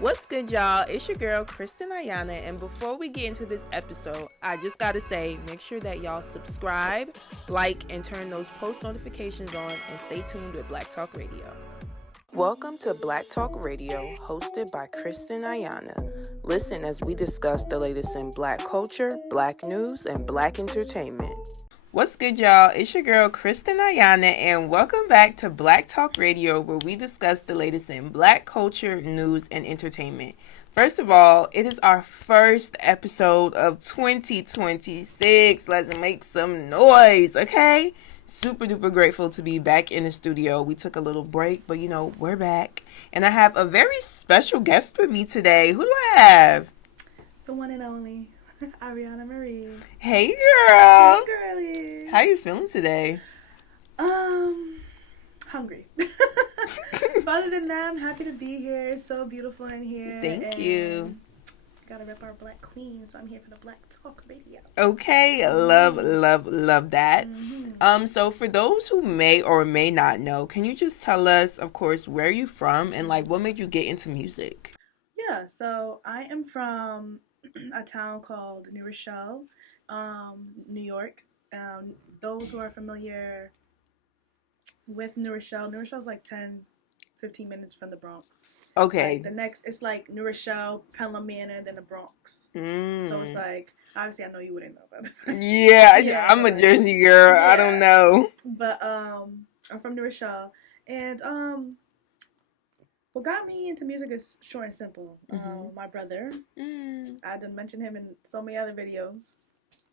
What's good, y'all? It's your girl, Arianna, and before we get into this episode, I just gotta say, make sure that y'all subscribe, like, and turn those post notifications on, and stay tuned with Black Talk Radio. Welcome to Black Talk Radio, hosted by Arianna. Listen as we discuss the latest in Black culture, Black news, and Black entertainment. What's good, y'all? It's your girl, Arianna, and welcome back to Black Talk Radio, where we discuss the latest in Black culture, news, and entertainment. First of all, it is our first episode of 2026. Let's make some noise, okay? Super duper grateful to be back in the studio. We took a little break, but we're back. And I have a very special guest with me today. Who do I have? The one and only Arianna Marie. Hey, girl. Hey, girlie. How you feeling today? Hungry. But other than that, I'm happy to be here. It's so beautiful in here. Thank you. Gotta rep our Black queen, so I'm here for the Black Talk Radio. Okay, love that. Mm-hmm. So for those who may or may not know, can you just tell us, of course, where you from and what made you get into music? Yeah, so I am from a town called New Rochelle, New York. Those who are familiar with New Rochelle's like 10-15 minutes from the Bronx. Okay. The next, it's like New Rochelle, Pelham Manor, and then the Bronx. So it's like, obviously I know you wouldn't know about that. Yeah, I'm a Jersey girl. Yeah. I don't know. But I'm from New Rochelle. And what got me into music is short and simple. My brother, I done mention him in so many other videos,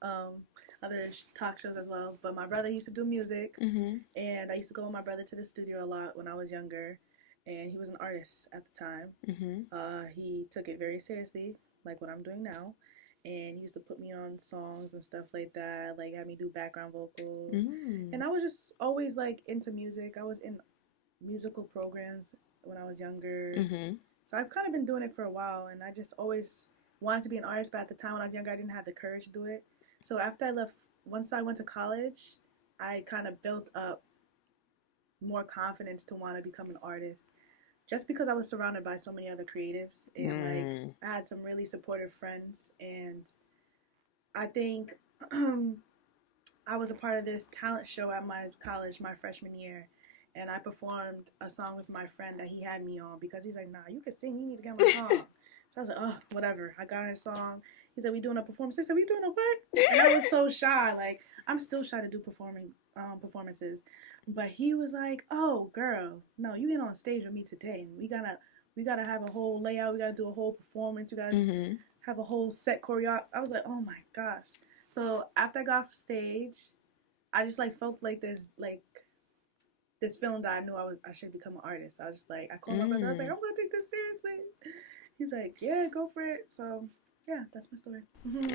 other talk shows as well. But my brother used to do music, and I used to go with my brother to the studio a lot when I was younger. And he was an artist at the time. He took it very seriously, like what I'm doing now. And he used to put me on songs and stuff like that, like had me do background vocals. And I was just always into music. I was in musical programs when I was younger. So I've kind of been doing it for a while, and I just always wanted to be an artist, but at the time when I was younger, I didn't have the courage to do it. So after I left, once I went to college, I kind of built up more confidence to want to become an artist, just because I was surrounded by so many other creatives, and I had some really supportive friends. And I think I was a part of this talent show at my college my freshman year, and I performed a song with my friend that he had me on, because he's like, nah, you can sing, you need to get on my song. So I was like, oh, whatever. I got on his song. He said, we doing a performance. I said, we doing a what? And I was so shy. I'm still shy to do performances. But he was like, oh, girl, no, you get on stage with me today. And we gotta have a whole layout. We gotta do a whole performance. We gotta have a whole set choreo. I was like, oh my gosh. So after I got off stage, I just felt this feeling that I knew I should become an artist. I was just I called my brother. I was like, I'm gonna take this seriously. He's like, yeah, go for it. So yeah, that's my story.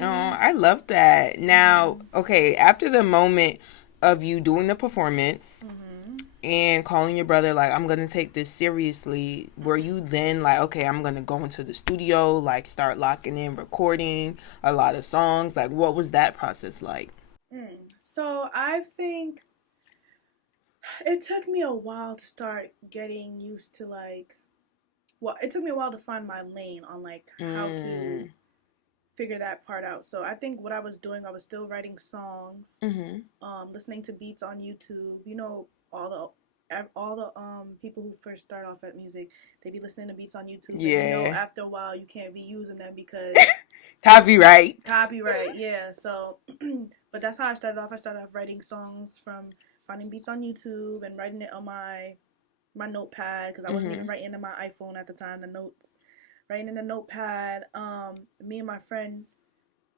Oh, I love that. Now, okay, after the moment of you doing the performance and calling your brother, I'm going to take this seriously, were you then okay, I'm going to go into the studio, start locking in recording a lot of songs? What was that process like? So I think it took me a while to start getting used to it took me a while to find my lane on how to figure that part out. So I think what I was doing, I was still writing songs, listening to beats on YouTube. All the people who first start off at music, they be listening to beats on YouTube. Yeah. And after a while, you can't be using them because copyright. Yeah. So, but that's how I started off. I started off writing songs from finding beats on YouTube and writing it on my notepad, because I wasn't even writing in my iPhone at the time. The notes. Writing in the notepad. Me and my friend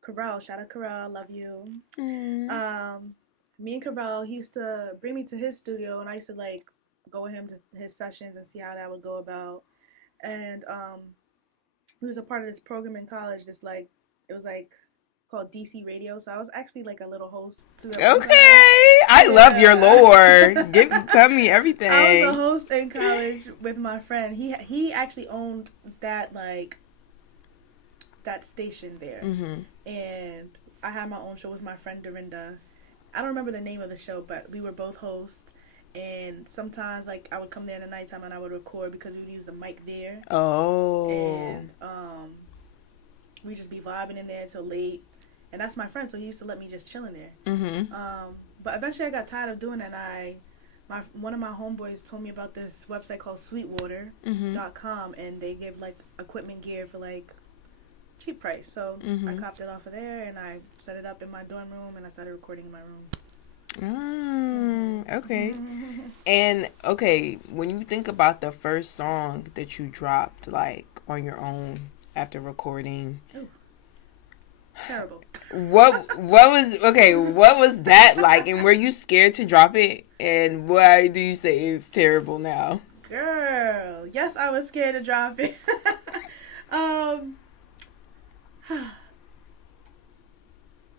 Carell, shout out Carell, love you. Me and Carell, he used to bring me to his studio, and I used to go with him to his sessions and see how that would go about. And he was a part of this program in college. It was called DC Radio. So I was actually a little host to it. Okay, I love your lore. Tell me everything. I was a host in college with my friend. He actually owned that that station there, and I had my own show with my friend Dorinda. I don't remember the name of the show, but we were both hosts, And sometimes, like, I would come there in the nighttime and I would record because we would use the mic there. Oh. And we just be vibing in there till late. And that's my friend, so he used to let me just chill in there. Mm-hmm. But eventually I got tired of doing that, and one of my homeboys told me about this website called Sweetwater.com, and they give, like, equipment gear for, like, cheap price. So I copped it off of there, and I set it up in my dorm room, and I started recording in my room. Okay. And, okay, when you think about the first song that you dropped, like, on your own after recording... Ooh. Terrible. What was that like, and were you scared to drop it, and why do you say it's terrible now? Girl, yes, I was scared to drop it.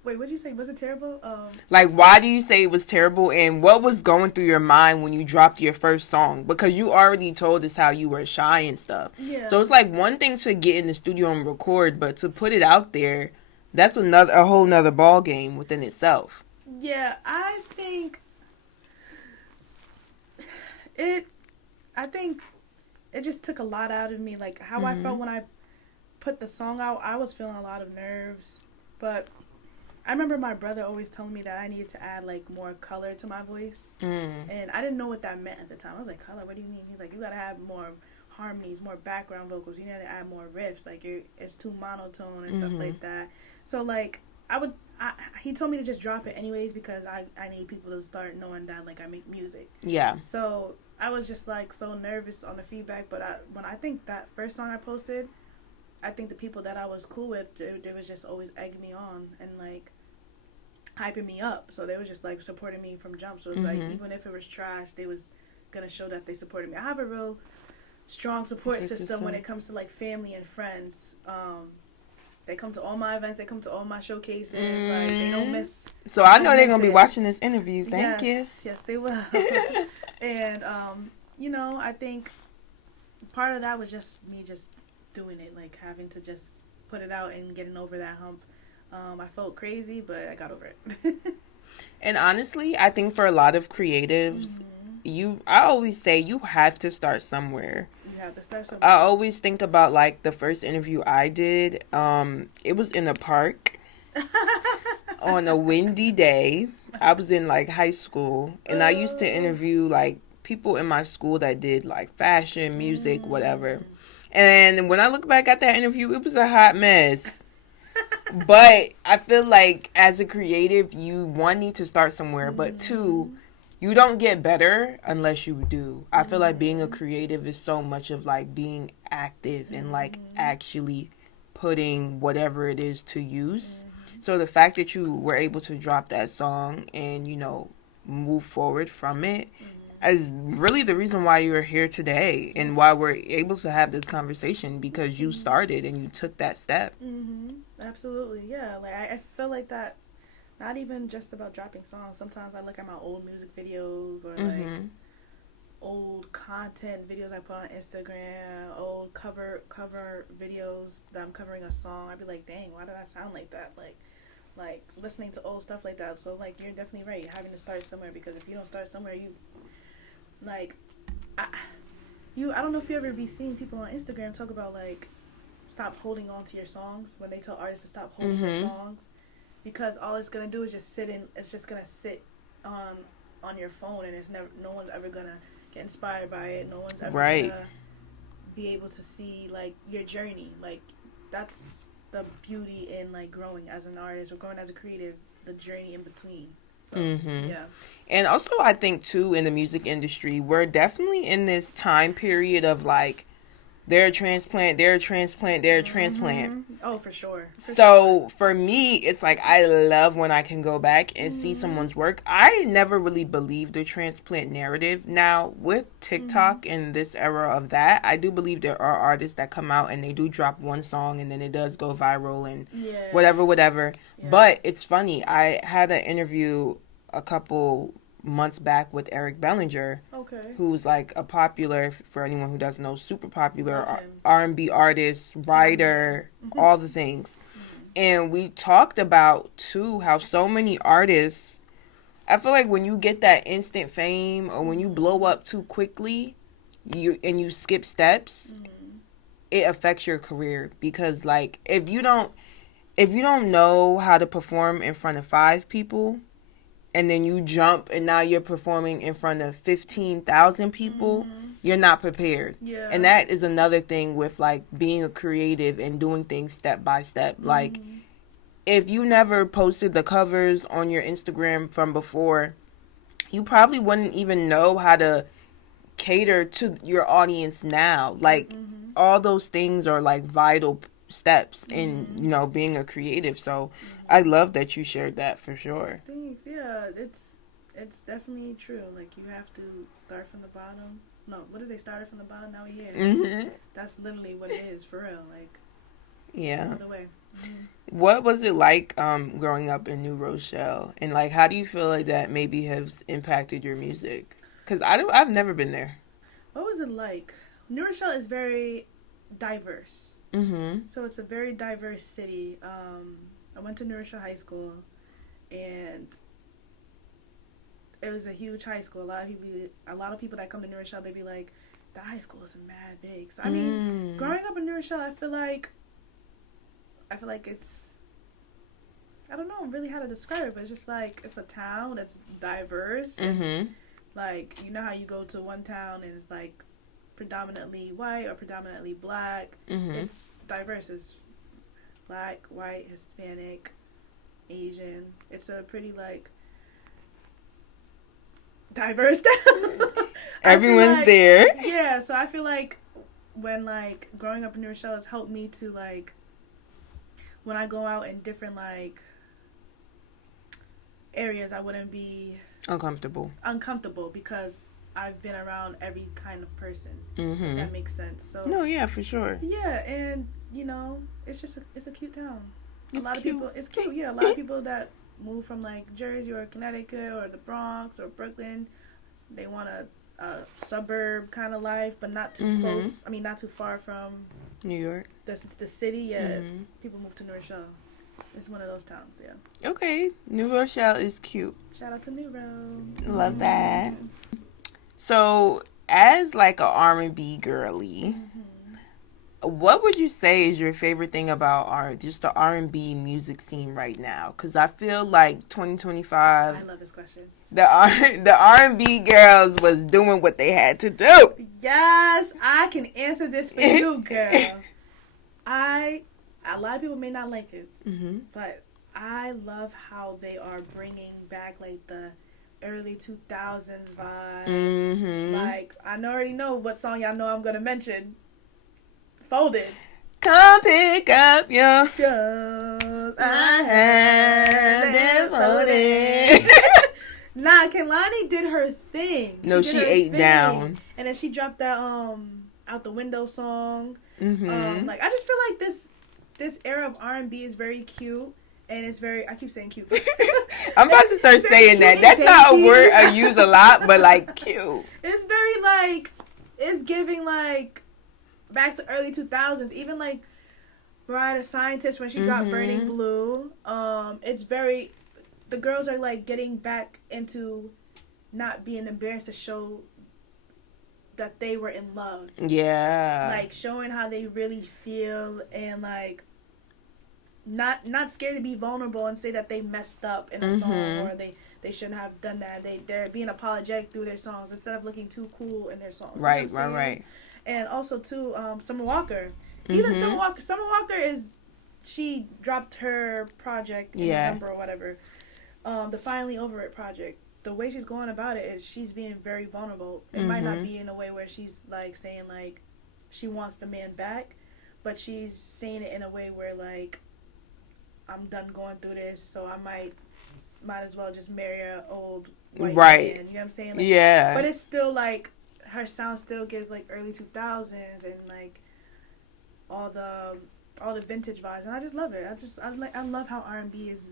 Wait, what did you say? Was it terrible? Like, why do you say it was terrible, and what was going through your mind when you dropped your first song? Because you already told us how you were shy and stuff. Yeah. So it's like one thing to get in the studio and record, but to put it out there, that's a whole nother ball game within itself. Yeah, I think it just took a lot out of me. Like, how I felt when I put the song out, I was feeling a lot of nerves. But I remember my brother always telling me that I needed to add, like, more color to my voice. And I didn't know what that meant at the time. I was like, color? What do you mean? He's like, you gotta have more harmonies, more background vocals. You need to add more riffs. Like, it's too monotone and stuff like that. So, like, he told me to just drop it anyways because I need people to start knowing that, like, I make music. Yeah. So I was just, like, so nervous on the feedback. But when I think that first song I posted, I think the people that I was cool with, they was just always egging me on and, like, hyping me up. So they was just, like, supporting me from jump. So it's like, even if it was trash, they was gonna show that they supported me. I have a real strong support system when it comes to, like, family and friends. They come to all my events. They come to all my showcases. Like, they don't miss. So I know they're going to be watching this interview. Thank you. Yes, they will. And, you know, I think part of that was just me just doing it. Like, having to just put it out and getting over that hump. I felt crazy, but I got over it. And honestly, I think for a lot of creatives, I always say you have to start somewhere. have to start somewhere. I always think about, like, the first interview I did. It was in a park on a windy day. I was in, like, high school, and I used to interview, like, people in my school that did, like, fashion, music, whatever. And when I look back at that interview, it was a hot mess. But I feel like as a creative, you, one, need to start somewhere, but two, you don't get better unless you do. I feel like being a creative is so much of, like, being active and, like, actually putting whatever it is to use. So the fact that you were able to drop that song and, you know, move forward from it is really the reason why you're here today and why we're able to have this conversation, because you started and you took that step. Absolutely, yeah. Like, I feel like that. Not even just about dropping songs. Sometimes I look at my old music videos or, like, old content videos I put on Instagram, old cover videos that I'm covering a song. I'd be like, dang, why did I sound like that? Like listening to old stuff like that. So, like, you're definitely right. You're having to start somewhere, because if you don't start somewhere, you, like, I don't know if you ever be seeing people on Instagram talk about, like, stop holding on to your songs, when they tell artists to stop holding their songs. Because all it's gonna do is just sit on your phone, and no one's ever gonna get inspired by it. No one's ever gonna be able to see, like, your journey. Like, that's the beauty in, like, growing as an artist or growing as a creative, the journey in between. So yeah. And also, I think too, in the music industry, we're definitely in this time period of, like, they're a transplant. Oh, for sure. For me, it's like, I love when I can go back and see someone's work. I never really believed the transplant narrative. Now, with TikTok and this era of that, I do believe there are artists that come out and they do drop one song and then it does go viral and whatever. Yeah. But it's funny. I had an interview a couple months back with Eric Bellinger, who's, like, a popular, for anyone who doesn't know, super popular R&B artist, writer, all the things. And we talked about too how so many artists I feel like when you get that instant fame or when you blow up too quickly, you skip steps, it affects your career because like if you don't know how to perform in front of 5 people and then you jump and now you're performing in front of 15,000 people, you're not prepared. Yeah. And that is another thing with like being a creative and doing things step by step. Like if you never posted the covers on your Instagram from before, you probably wouldn't even know how to cater to your audience now. Like all those things are like vital steps in being a creative. So I love that you shared that for sure. Thanks. Yeah, it's definitely true. Like you have to start from the bottom. No, what did they started from the bottom? Now we're here. That's literally what it is for real. Like no other way. What was it like growing up in New Rochelle, and like how do you feel like that maybe has impacted your music? Because I've never been there. What was it like? New Rochelle is very diverse. So it's a very diverse city. I went to New Rochelle High School, and it was a huge high school. A lot of people that come to New Rochelle, they be like, "The high school is mad big." So I mean, growing up in New Rochelle, I feel like it's, I don't know really how to describe it, but it's just like it's a town that's diverse. It's like, you know how you go to one town and it's like predominantly white or predominantly black. It's diverse. It's black, white, Hispanic, Asian. It's a pretty like diverse town. Everyone's there. Yeah, so I feel like when like growing up in New Rochelle, it's helped me to like when I go out in different like areas, I wouldn't be uncomfortable because I've been around every kind of person. If that makes sense. So no, yeah, for sure. Yeah, and you know, it's a cute town. It's cute. Yeah, a lot of people that move from like Jersey or Connecticut or the Bronx or Brooklyn, they want a suburb kind of life, but not too close. I mean, not too far from New York. The city. Yeah, people move to New Rochelle. It's one of those towns. Yeah. Okay, New Rochelle is cute. Shout out to New Rochelle. Love that. So, as like a R&B girly, what would you say is your favorite thing about just the R&B music scene right now? Because I feel like 2025. I love this question. The R&B girls was doing what they had to do. Yes, I can answer this for you, girl. A lot of people may not like it, but I love how they are bringing back like the early 2000s vibe. Like I already know what song y'all know I'm gonna mention. Folded. Come pick up your cause I had them folded. Nah, Kehlani did her thing. No, she ate down. And then she dropped that Out the Window song. Like I just feel like this era of R&B is very cute. And it's very, I keep saying cute. I'm about to start saying that. That's not a word I use a lot, but like cute. It's very like, it's giving like back to early 2000s. Even like Mariah the Scientist when she dropped Burning Blue. It's very, the girls are like getting back into not being embarrassed to show that they were in love. Yeah. Like showing how they really feel and like not scared to be vulnerable and say that they messed up in a song or they shouldn't have done that. They're being apologetic through their songs instead of looking too cool in their songs. Right, right. And also too, Summer Walker. Even Summer Walker she dropped her project in November or whatever. The Finally Over It project. The way she's going about it is she's being very vulnerable. It might not be in a way where she's like saying like she wants the man back, but she's saying it in a way where like I'm done going through this, so I might as well just marry an old white man. You know what I'm saying? Like, yeah. But it's still like her sound still gives like early 2000s and like all the vintage vibes, and I just love it. I love how R&B is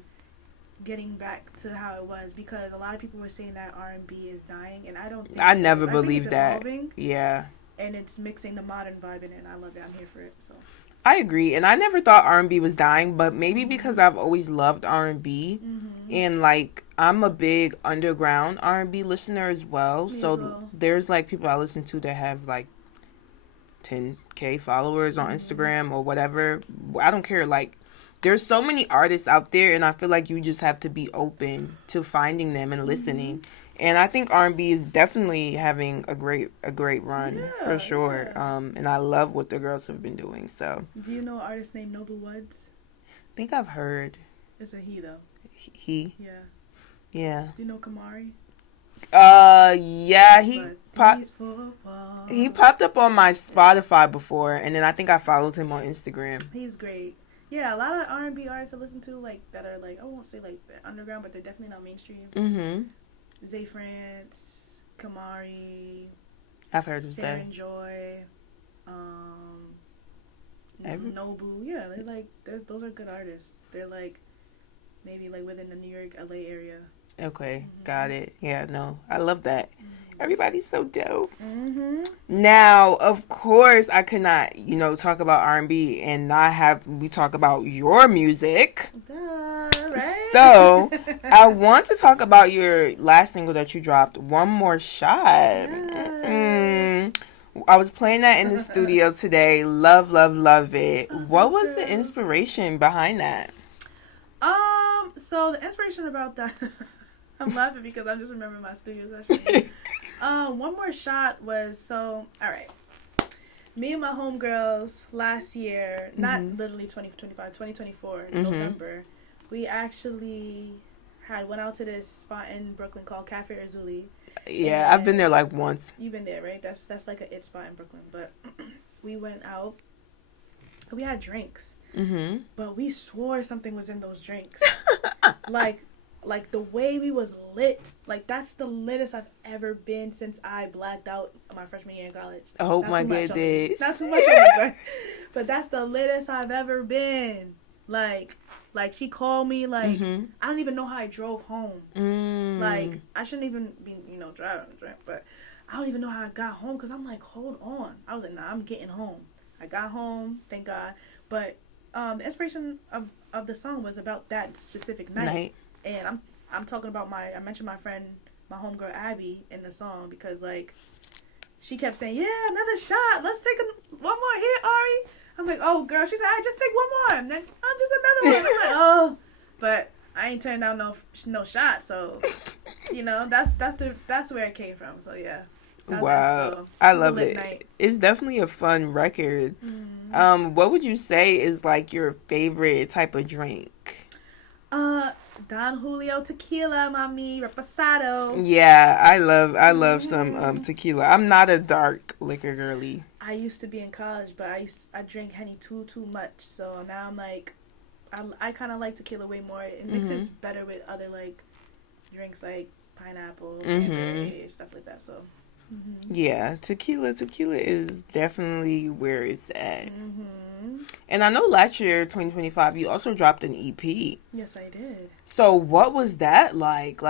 getting back to how it was, because a lot of people were saying that R&B is dying, and I don't think I never believed that. Evolving, yeah. And it's mixing the modern vibe in it, and I love it. I'm here for it. So I agree, and I never thought R&B was dying, but maybe because I've always loved R&B, And like I'm a big underground R&B listener as well. Me So as well. there's like people I listen to that have like 10K followers on Instagram or whatever. I don't care. Like there's so many artists out there, and I feel like you just have to be open to finding them and listening. And I think R&B is definitely having a great run for sure. And I love what the girls have been doing. So, do you know an artist named Noble Woods? I think I've heard. It's a he though. He. Yeah. Yeah. Do you know Kamari? Yeah, he popped up on my Spotify before, and then I think I followed him on Instagram. He's great. Yeah, a lot of R&B artists I listen to, like, that are, like, I won't say, like, they're underground, but they're definitely not mainstream. Zay France, Kamari, I've heard Sarah and Joy, Nobu. Yeah, they're, like, those are good artists. They're, like, maybe, like, within the New York, LA area. Okay, got it. Yeah, no, I love that. Everybody's so dope. Now, of course, I could not, talk about R&B and not have we talk about your music. Right? So, I want to talk about your last single that you dropped, One More Shot. I was playing that in the studio today. Love, love, love it. What was the inspiration behind that? So the inspiration about that, I'm laughing because I'm just remembering my studio session. One More Shot was all right. Me and my homegirls last year, not literally 2024, November, we actually went out to this spot in Brooklyn called Cafe Erzuli. Yeah, I've been there like once. You've been there, right? That's like a it spot in Brooklyn. But we went out. We had drinks. But we swore something was in those drinks. like the way we was lit. Like that's the littest I've ever been since I blacked out my freshman year in college. Oh my goodness. Not too much but that's the littest I've ever been. Like she called me, like, I don't even know how I drove home. Like, I shouldn't even be, driving, but I don't even know how I got home, because I'm like, hold on. I was like, nah, I'm getting home. I got home, thank God. But the inspiration of the song was about that specific night. And I'm talking about I mentioned my friend, my homegirl Abby in the song, because, like, she kept saying, yeah, another shot. Let's take one more hit, Ari. I'm like, oh, girl. She said, I just take one more. And then just another one. I'm like, oh. But I ain't turned down no shot. So, that's where it came from. So, yeah. Wow. I love it. Night. It's definitely a fun record. What would you say is, like, your favorite type of drink? Don Julio tequila, mami, reposado. Yeah, I love some tequila. I'm not a dark liquor girly. I used to be in college, but I drank Henny too much. So now I'm like, I kind of like tequila way more. It mixes better with other, like, drinks like pineapple, cranberry, stuff like that. So. Yeah, tequila is definitely where it's at. And I know last year, 2025, you also dropped an EP. Yes, I did. So what was that like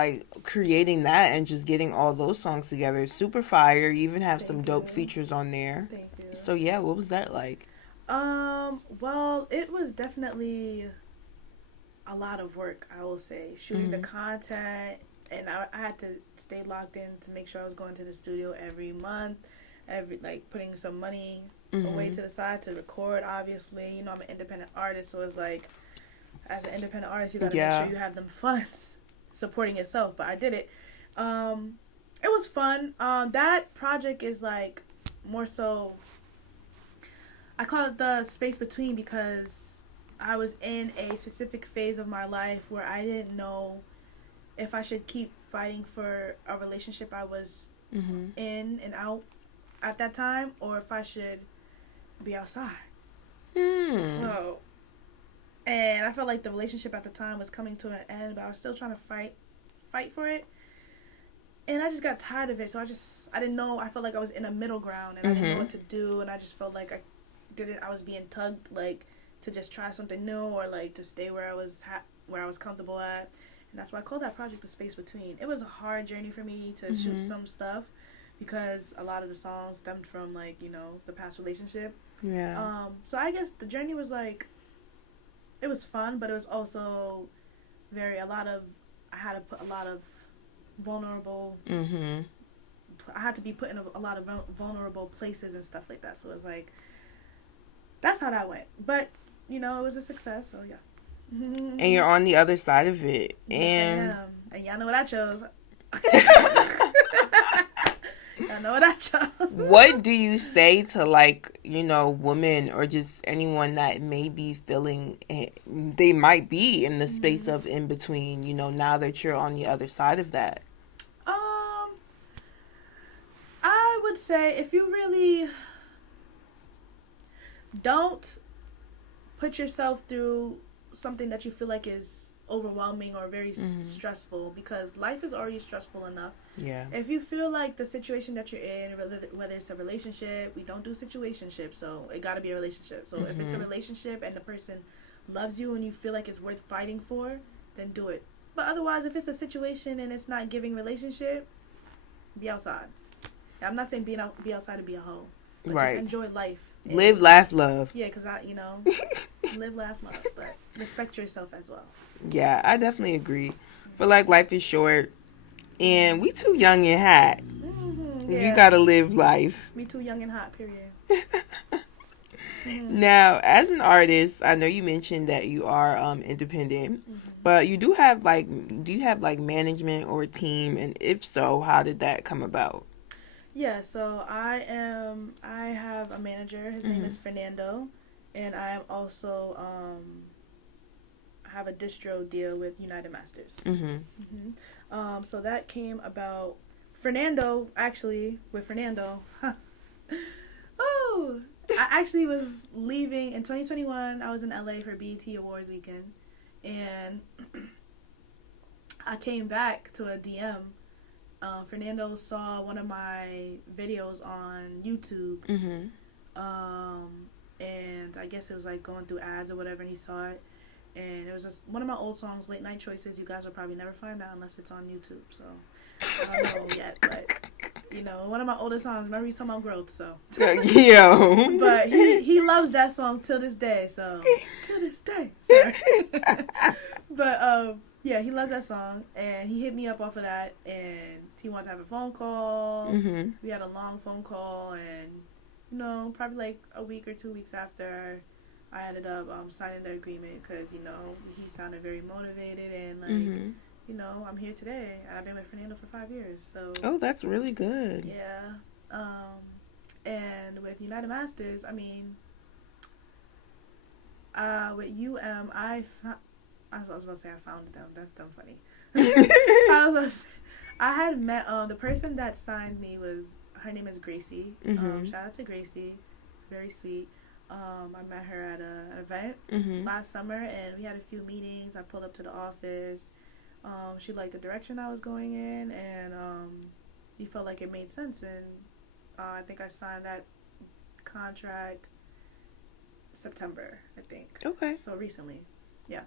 creating that and just getting all those songs together? It's super fire. You even have some dope features on there. Thank you. So yeah, what was that like? Well, it was definitely a lot of work, I will say. Shooting the content. And I had to stay locked in to make sure I was going to the studio every month, putting some money away to the side to record, obviously. I'm an independent artist, so it's like, as an independent artist, you gotta make sure you have them funds supporting yourself. But I did it. It was fun. That project is, like, more so, I call it the space between, because I was in a specific phase of my life where I didn't know if I should keep fighting for a relationship I was in and out at that time, or if I should be outside. So, and I felt like the relationship at the time was coming to an end, but I was still trying to fight for it. And I just got tired of it, so I didn't know, I felt like I was in a middle ground, and I didn't know what to do, and I just felt like I was being tugged, like, to just try something new, or, like, to stay where I was comfortable at. And that's why I call that project The Space Between. It was a hard journey for me to shoot some stuff, because a lot of the songs stemmed from, like, the past relationship. Yeah. So I guess the journey was, like, it was fun, but it was also a lot of I had to put a lot of vulnerable. I had to be put in a lot of vulnerable places and stuff like that. So it was like, that's how that went. But it was a success. So yeah. And you're on the other side of it. Yes, and I am. And y'all know what I chose. Y'all know what I chose. What do you say to, like, women or just anyone that may be feeling they might be in the space of in between, now that you're on the other side of that? I would say if you really don't put yourself through something that you feel like is overwhelming or very stressful, because life is already stressful enough. Yeah. If you feel like the situation that you're in, whether it's a relationship, we don't do situationships, so it got to be a relationship. So if it's a relationship and the person loves you and you feel like it's worth fighting for, then do it. But otherwise, if it's a situation and it's not giving relationship, be outside. I'm not saying be outside to be a hoe, but right. Just enjoy life. Live, laugh, love. Yeah, because live, laugh, love, but respect yourself as well. Yeah, I definitely agree. I feel like life is short, and we too young and hot. Yeah. You gotta live life. Me too young and hot, period. Now, as an artist, I know you mentioned that you are independent, but you do have management or a team, and if so, how did that come about? Yeah, so I have a manager. His name is Fernando, and I am also have a distro deal with United Masters. So that came about. Fernando, with Fernando. Oh, I actually was leaving in 2021. I was in LA for BET Awards weekend, and I came back to a DM. Fernando saw one of my videos on YouTube, and I guess it was like going through ads or whatever, and he saw it, and it was just one of my old songs, Late Night Choices. You guys will probably never find out unless it's on YouTube, so I don't know yet, but one of my oldest songs. Remember, he's talking about growth, so yo. But he loves that song till this day, so till this day. Sorry. But yeah, he loves that song, and he hit me up off of that, and he wanted to have a phone call. We had a long phone call, and probably like a week or 2 weeks after, I ended up signing the agreement because he sounded very motivated, and I'm here today, and I've been with Fernando for 5 years. So that's really good. Yeah, and with United Masters, I mean, with UM, I was about to say I founded them. That's dumb funny. I had met the person that signed me her name is Gracie. Shout out to Gracie, very sweet. I met her at an event last summer, and we had a few meetings. I pulled up to the office. She liked the direction I was going in, and he felt like it made sense, and I think I signed that contract September, I think. Okay. So recently. Yeah.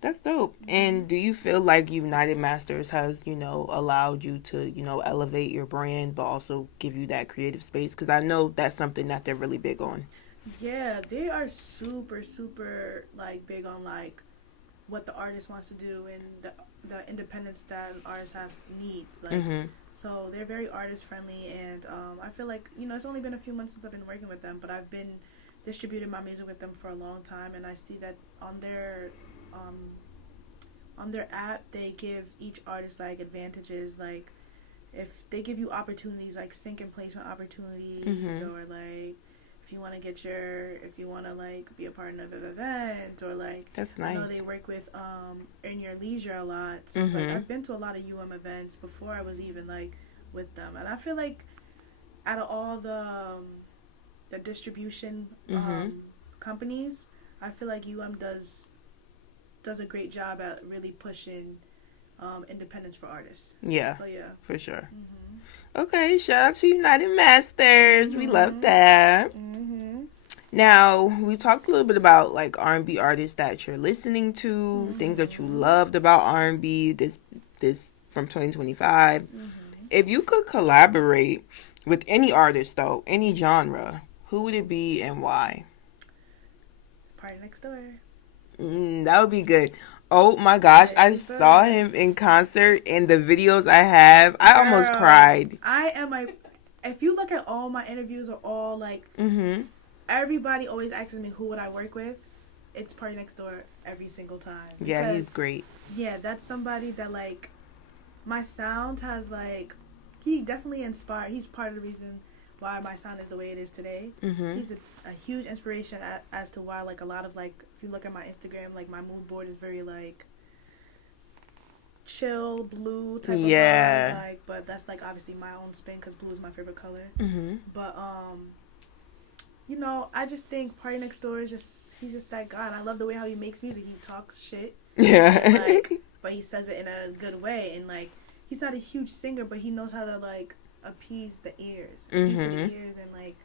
That's dope. And do you feel like United Masters has, allowed you to, elevate your brand, but also give you that creative space? Because I know that's something that they're really big on. Yeah, they are super, super, big on, what the artist wants to do and the independence that an artist needs. So they're very artist friendly, and I feel like, it's only been a few months since I've been working with them, but I've been distributing my music with them for a long time, and I see that on their app, they give each artist advantages, if they give you opportunities sync and placement opportunities, or if you want to be a part of an event, or that's nice. They work with In Your Leisure a lot, so it's I've been to a lot of events before I was even with them, and I feel like out of all the distribution companies, I feel like does a great job at really pushing independence for artists. Yeah, so, yeah, for sure. Okay, shout out to United Masters. We love that. Now, we talked a little bit about R&B artists that you're listening to, things that you loved about R&B this from 2025. If you could collaborate with any artist, though, any genre, who would it be and why? Party Next Door. That would be good. Oh my gosh, I saw him in concert, and the videos I have, I almost cried. If you look at all my interviews, are all like, everybody always asks me who would I work with. It's Party Next Door every single time. Yeah, he's great. Yeah, that's somebody that, like, my sound has, like, he definitely inspired. He's part of the reason why my sound is the way it is today. He's a huge inspiration as to why, like, a lot of, like, if you look at my Instagram, like, my mood board is very, like, chill blue type of vibes, like, but that's, like, obviously my own spin because blue is my favorite color. But you know, I just think Party Next Door is he's just that guy, and I love the way how he makes music. He talks shit, like, but he says it in a good way, and, like, he's not a huge singer, but he knows how to, like, appease the ears, and, like,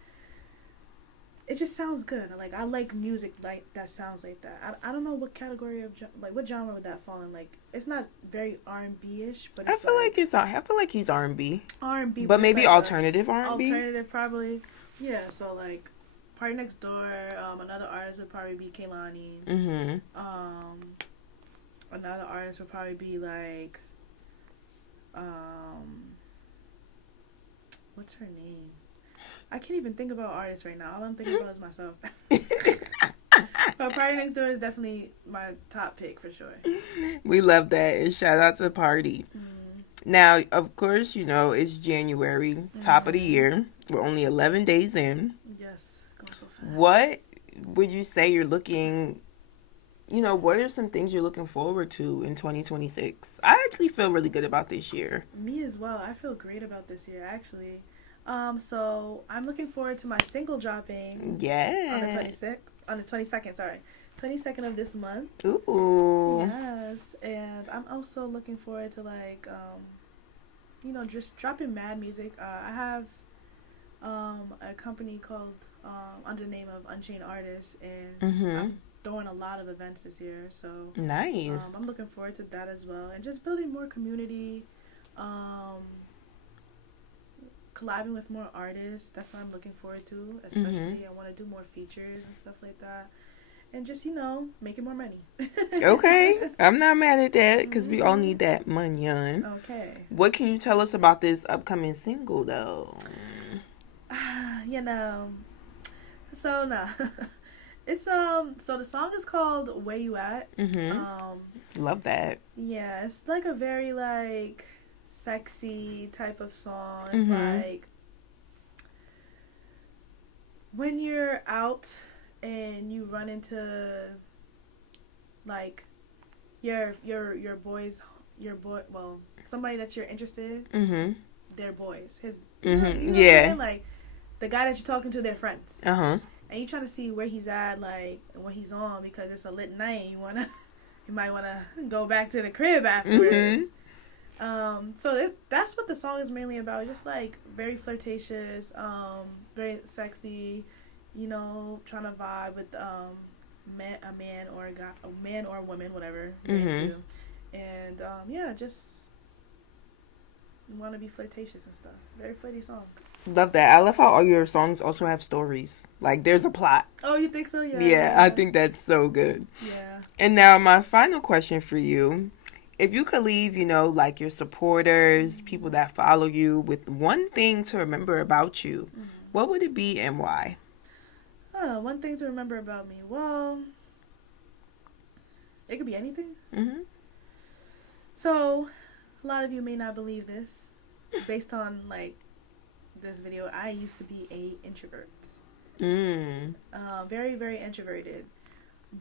it just sounds good. Like, I like music like that sounds like that. I don't know what category of, like, what genre would that fall in. Like, it's not very R&B-ish, but it's I feel like he's R&B. R&B, but maybe like alternative R&B. Alternative, probably. Yeah. So, like, Party Next Door. Another artist would probably be Kehlani. Another artist would probably be, like, what's her name? I can't even think about artists right now. All I'm thinking about is myself. But Party Next Door is definitely my top pick for sure. We love that. And shout out to Party. Now, of course, you know, it's January, top of the year. We're only 11 days in. Yes, going so fast. What would you say you're looking, you know, what are some things you're looking forward to in 2026? I actually feel really good about this year. Me as well. I feel great about this year, actually. So I'm looking forward to my single dropping. On the 22nd, sorry. 22nd of this month. Ooh. Yes. And I'm also looking forward to, like, you know, just dropping mad music. I have a company called under the name of Unchained Artists, and I'm throwing a lot of events this year, so nice. I'm looking forward to that as well, and just building more community, collabing with more artists. That's what I'm looking forward to, especially I want to do more features and stuff like that, and just, you know, making more money. Okay, I'm not mad at that because we all need that money on. Okay, what can you tell us about this upcoming single though? You know, so nah. It's so the song is called Where You At. Love that. Yeah, it's like a very, like, sexy type of song. It's like when you're out and you run into, like, somebody that you're interested in, they're boys. You know what I mean? Like, the guy that you're talking to, they're friends. And you trying to see where he's at, like, and what he's on, because it's a lit night. You might wanna go back to the crib afterwards. So that's what the song is mainly about. Just, like, very flirtatious, very sexy. You know, trying to vibe with a man or a woman, whatever. And yeah, just want to be flirtatious and stuff. Very flirty song. Love that. I love how all your songs also have stories. Like, there's a plot. Oh, you think so? Yeah, I think that's so good. Yeah. And now my final question for you. If you could leave, you know, like, your supporters, people that follow you, with one thing to remember about you, what would it be and why? One thing to remember about me. Well, it could be anything. So, a lot of you may not believe this. Based on, like, this video, I used to be a introvert. Very, very introverted.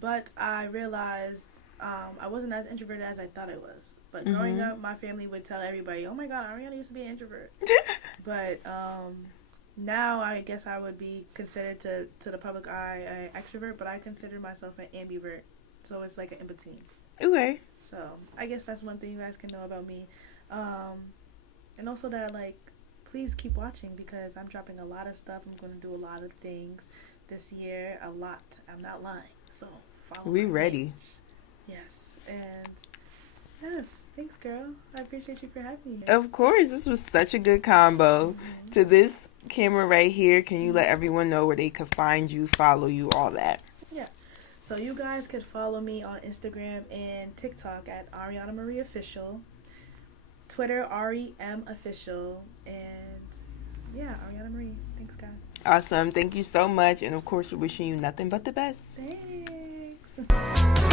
But I realized I wasn't as introverted as I thought I was. But growing up, my family would tell everybody, oh my god, Arianna used to be an introvert. But now I guess I would be considered to the public eye an extrovert, but I consider myself an ambivert. So it's like an in-between. Okay. So I guess that's one thing you guys can know about me. And also that, like, please keep watching because I'm dropping a lot of stuff. I'm going to do a lot of things this year. A lot. I'm not lying. So follow me. We ready. Yes. And yes. Thanks, girl. I appreciate you for having me here. Of course. This was such a good combo. To this camera right here, can you let everyone know where they could find you, follow you, all that? Yeah. So you guys could follow me on Instagram and TikTok at Arianna Marie Official, Twitter Ari M Official, and yeah, Arianna Marie. Thanks, guys. Awesome. Thank you so much, and of course, we're wishing you nothing but the best. Thanks.